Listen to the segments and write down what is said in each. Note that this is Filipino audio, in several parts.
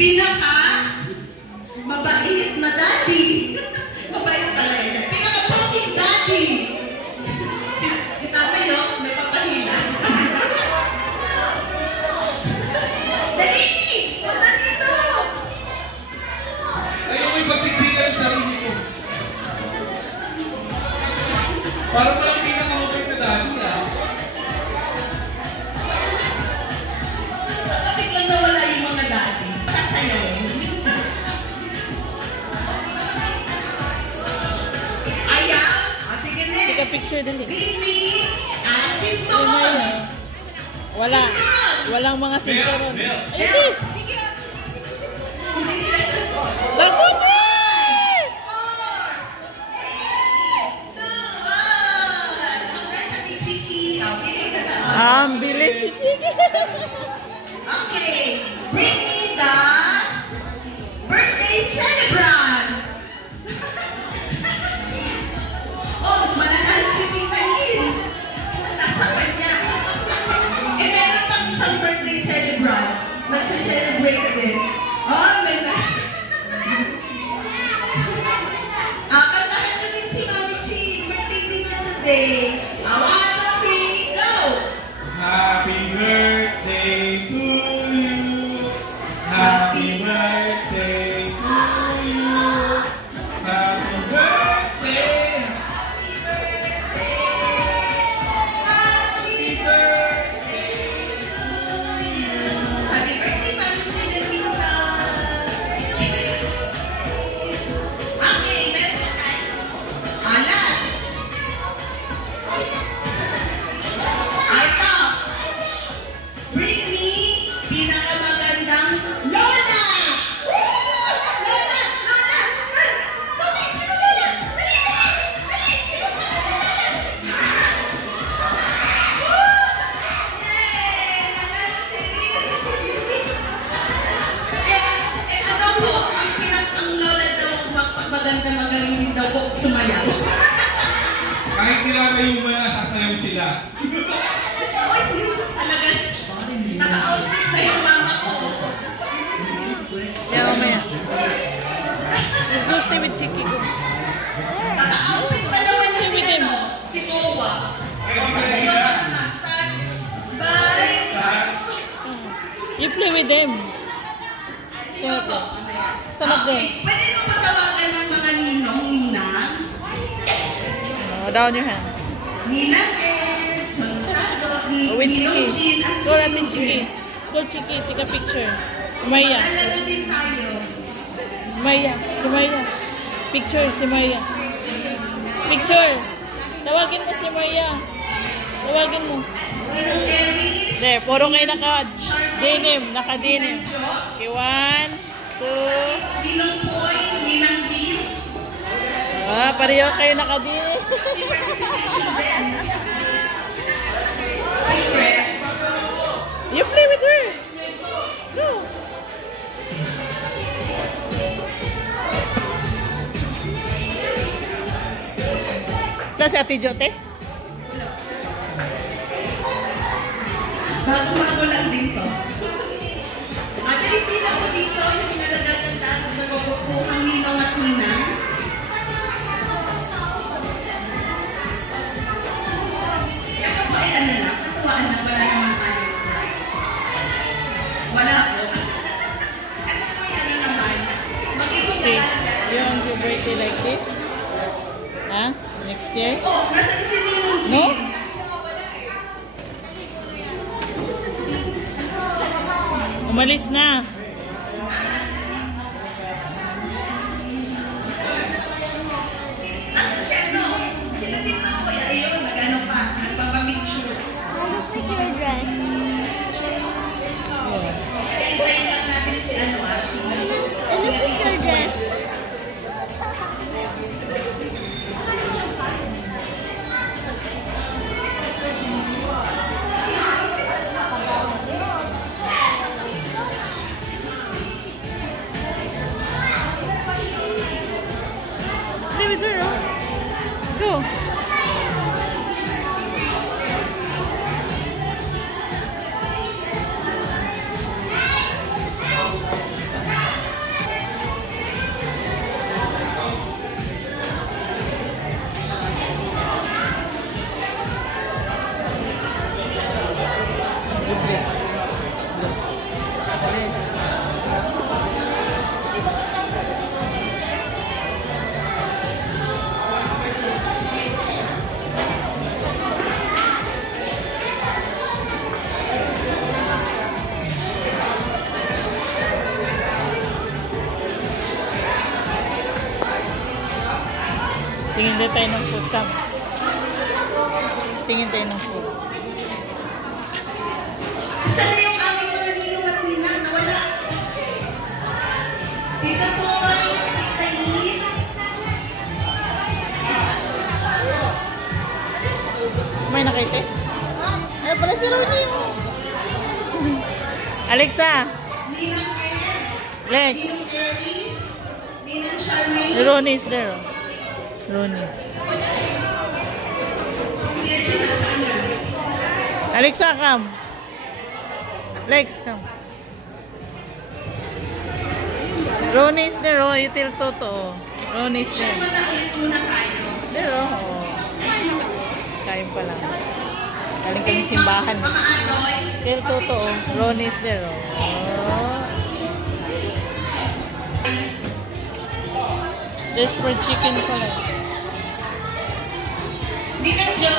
pinaka mabait na daddy. Mabait talaga yan. Pinaka poking daddy. Si tatay yun, nagpapahila. Dali! Punta dito! Ayaw may pagsiksikan sa sarili ko. Parang walang pinaka-mabait na daddy, ah. Biglang nawala yung mga daddy. Sasayawin. Ayaw? Sige na. Take a picture dali. Baby! Sinturon! Wala. Walang mga sinturon. Ay, hindi! Lakot! Ang bilis si Chiki. Okay, bring me the birthday celebrant. Oh, mananalo si Tita Lynn. Nasa kanya. Meron pang isang birthday celebrant. Magsa-celebrate din. Oh, ganda. Kantahan mo din si Mami Chi. Birthday din na today. One, two, three, go! Happy birthday to you. Happy birthday to you. Happy birthday. Happy birthday. Happy birthday to you. Happy birthday, Mami Chi. Okay, meron tayo. Alas. Ito. Bring me pinakamagandang Lola! Lola! Lola! Mami, sino Lola? Dali! Dali! Yay! Nanalo si Riz. Ano po, ang pinakang Lola daw magpagmaganda magaling din daw po sumayaw. Kahit nilalayong mo na, sasayaw sila. Ay, talaga. Naka-outfit na yung mama ko. Yeah, mamaya. Let's go stay with Chiki. Go. Naka-outfit pa naman na si Noah. Ayaw ka na. Touch. Bye. You play with them. Sanap them. Sanap them. Pwede mo patawagan ng mga ninong, ninang? Down your hand. Ninang Eds, Montado, Oh, with Ninong Chiki. Jean, Go natin, Chiki. Go, Chiki. Take a picture. Maya. Alalo din tayo. Maya. Si Maya. Picture si Maya. Picture. Tawagin mo si Maya. Tawagin mo. Ninong Aries, There, puro kayo naka-denim. Naka-denim. Okay, 1, 2. Ninong Poy, Ninang Dean. Pareho kayo naka-denim. Secret. You play with her. Go. Tapos si Ate Jote? Bago-bago lang din to. Ate, pila ko dito yung pinalagagandaan ng nagpupuhang ninong at ninang. Ito po ay ano lang, katuwaan na wala naman tayo. Wala po. Ito po ay ano naman. Mag-ibig See, na you want your birthday like this? Huh? Next year? Oh, nasa si Ninong No? Jean. Umalis na. Nasa si ano? Sila dito ako. Ayun, nag-ano pa. Nagpapapicture. Hintayin lang natin si ano si Tingin din tayo ng food cam. Tingin tayo ng food. Isa na yung aming mga ninong at ninang nawala. Dito po ay Tita Yin. May nakita? Ay, pala si Ronnie. Alexa. Ninang Ernest. Lex. Ninang Erlis. Ninang Charmaine. Ronnie is there. Ronnie. Kuya Gina Sana. Alexa, come. Lex, come. Ronnie is there. Oh, you tell Toto. Ronnie is there. Muna ulit muna tayo. There, oh. Kain pa lang. Galing kami simbahan. Mga Anoy. Tell Toto, oh. Ronnie is there, oh. There's for chicken pala. Ninang Jo.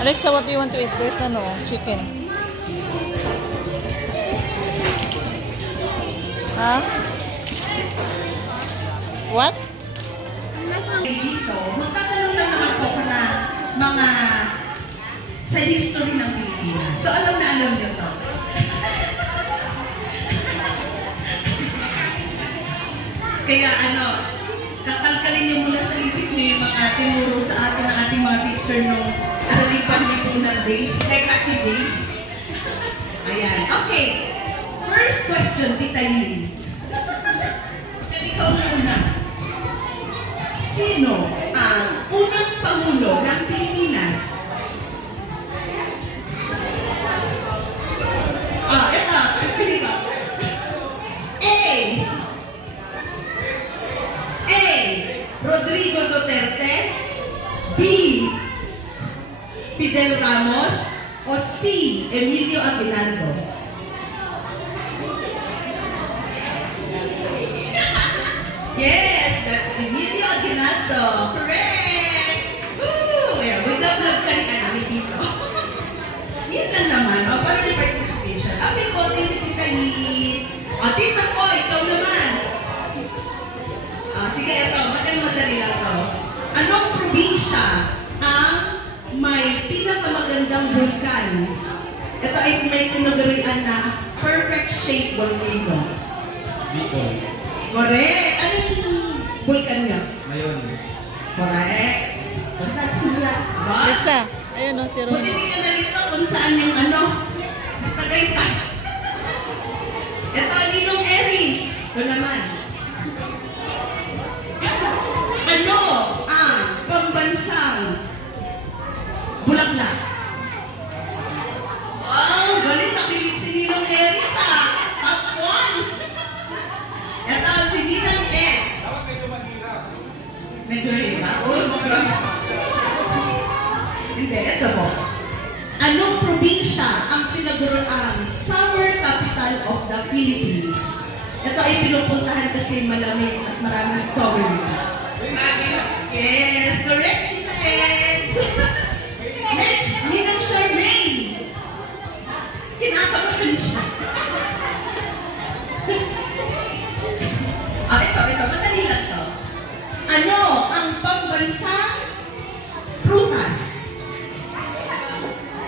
Alexa, what do you want to eat? There's ano, chicken. Huh? What? Dito, magtatanong lang naman po ko na mga sa history ng Pilipinas. So, alam na alam niyo to. Kaya kakalkalin niyo muna sa isip niyo yung mga tinuro sa atin ng ating mga teacher nung araling panlipunan days, legacy days. Ayan. Okay. First question, Tita Yin. Ikaw na una. Sino ang unang Pangulo ng Pilipinas? Ito. Pilipino. A. Rodrigo Duterte. B. Fidel Ramos. O C. Emilio Aguinaldo. Yes, that's Emilio Aguinaldo. Correct! Woo! Yeah, with the vlog ka ni dito. Yun lang naman. Para may participation. Okay po, thank you, Tita Yin. Tita po, ikaw naman. Sige, ito. Madali lang ito. Anong probinsya ang may pinakamagandang vulkan? Ito ay may tinagurian na perfect shape volcano. Bicol. Correct. Ano yung vulkan niya? Ngayon. Correct. That's yes. Alexa, ayun o, si Buti Ronnie. hindi ka nalito kung saan yung Tagaytay. Ito, Ninong Eris. Ito naman. Ano ang pambansang bulaklak? Wow, galing nakilig si Ninong Eris ha. Top 1. Ito, si Ninang X. Medyo hirap. Hindi, ito po. Anong probinsya ang tinaguriang summer capital of the Philippines? Ito ay pinupuntahan kasi malamig at maraming strawberry. Yes, correct, Tita Ed. Next, Ninang Charmaine. Kinakabahan siya. Ito, madali lang to. Ano ang pambansang prutas?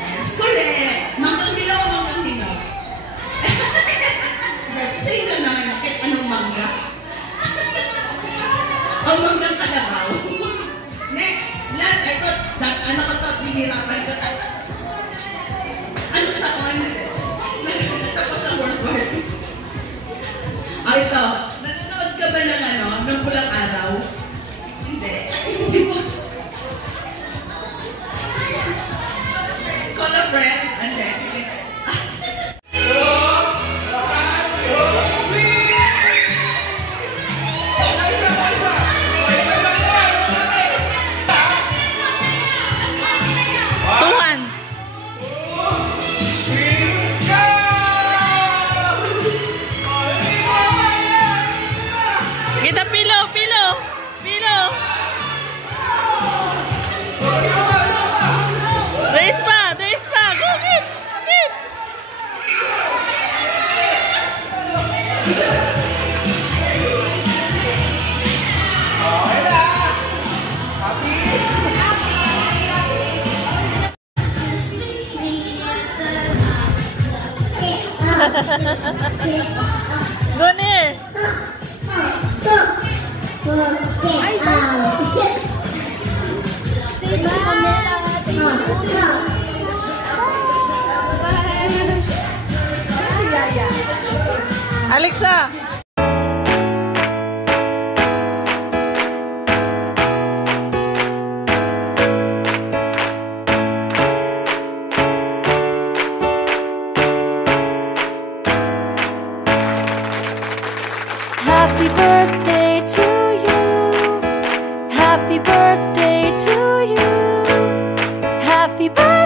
Yes, correct. Manggang dilaw o manggang dilaw? Sa'yo na naman, kahit anong mangga? O manggang kalabaw? Next, last, I thought, ano ko ito, binirapan ko ito. Ano taon? Tapos sa World War II. Ito, nanonood ka ba ng Pulang Araw? Hindi. Call a friend. Hindi. Two hands. Kita pillow, pillow, pillow. There is pa. Go, get. Go near. Ay, Alexa. Happy birthday to you. Happy birthday to you. Happy birthday.